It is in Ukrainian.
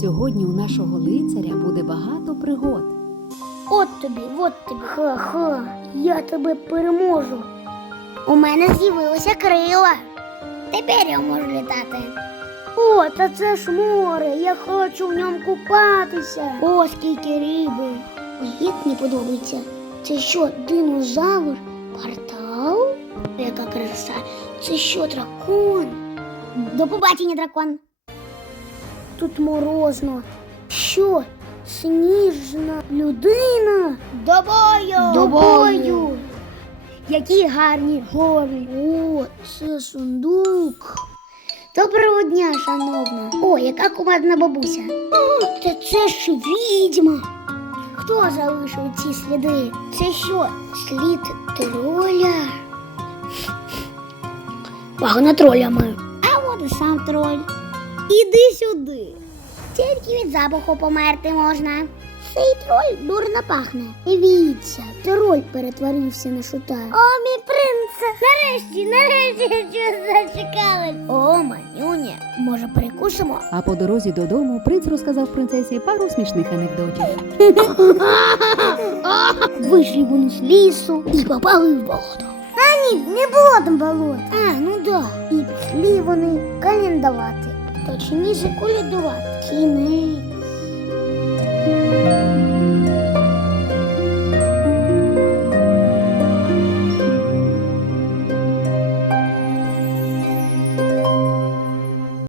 Сьогодні у нашого лицаря буде багато пригод. От тобі, от тобі. Ха-ха, я тебе переможу. У мене з'явилося крила. Тепер я можу літати. О, та це ж море. Я хочу в ньому купатися. О, скільки риби. Як мені подобається. Це що, динозавр? Портал? Яка краса. Це що, дракон? До побачення, дракон. Тут морозно. Що? Сніжна людина? До бою! До бою! Які гарні гори! О, це сундук. Доброго дня, шановна. О, яка кумедна бабуся. О, та це ж відьма. Хто залишив ці сліди? Це що, слід троля? Пахне тролями. А от і сам троль. Іди сюди. Тільки від запаху померти можна. Цей троль дурно пахне. Дивіться, троль перетворився на шута. О, мій принце! Нарешті, нарешті щось зачекали. О, манюня, може перекусимо? А по дорозі додому принц розказав принцесі пару смішних анекдотів. Вийшли вони з лісу і попали в болото. А ні, не було там болот. А, ну да. І пішли вони календувати. Точніше колядувати. Кінець.